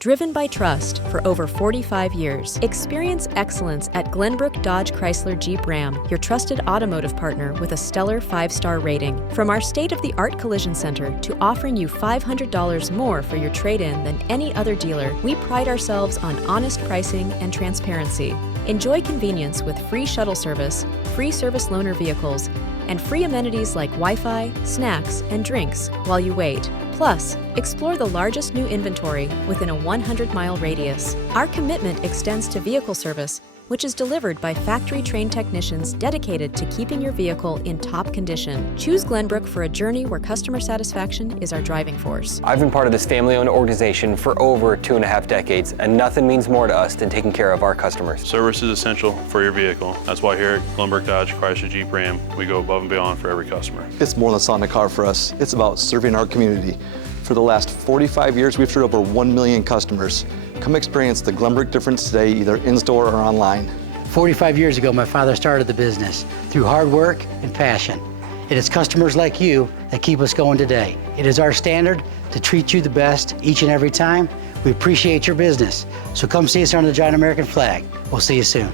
Driven by trust for over 45 years, experience excellence at Glenbrook Dodge Chrysler Jeep Ram, your trusted automotive partner with a stellar 5-star rating. From our state-of-the-art collision center to offering you $500 more for your trade-in than any other dealer, we pride ourselves on honest pricing and transparency. Enjoy convenience with free shuttle service, free service loaner vehicles, and free amenities like Wi-Fi, snacks, and drinks while you wait. Plus, explore the largest new inventory within a 100-mile radius. Our commitment extends to vehicle service, which is delivered by factory-trained technicians dedicated to keeping your vehicle in top condition. Choose Glenbrook for a journey where customer satisfaction is our driving force. I've been part of this family-owned organization for over 2.5 decades, and nothing means more to us than taking care of our customers. Service is essential for your vehicle. That's why here at Glenbrook Dodge Chrysler Jeep Ram, we go above and beyond for every customer. It's more than selling a car for us. It's about serving our community. For the last 45 years, we've served over 1 million customers. Come experience the Glenbrook difference today, either in-store or online. 45 years ago, my father started the business through hard work and passion. It is customers like you that keep us going today. It is our standard to treat you the best each and every time. We appreciate your business. So come see us under the giant American flag. We'll see you soon.